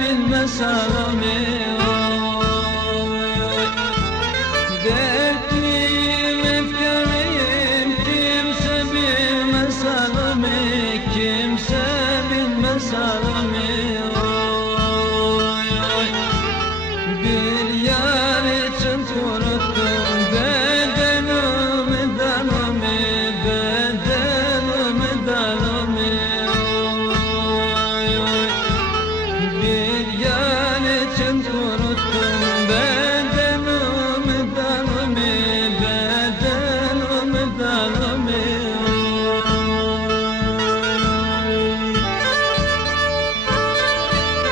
bilmez halimi. Dertliyim, efkarlıyım, kimse bilmez halimi, kimse bilmez halimi. Bir yar için kuruttum bedenimi, danımı, bedenimi, danımı. Bir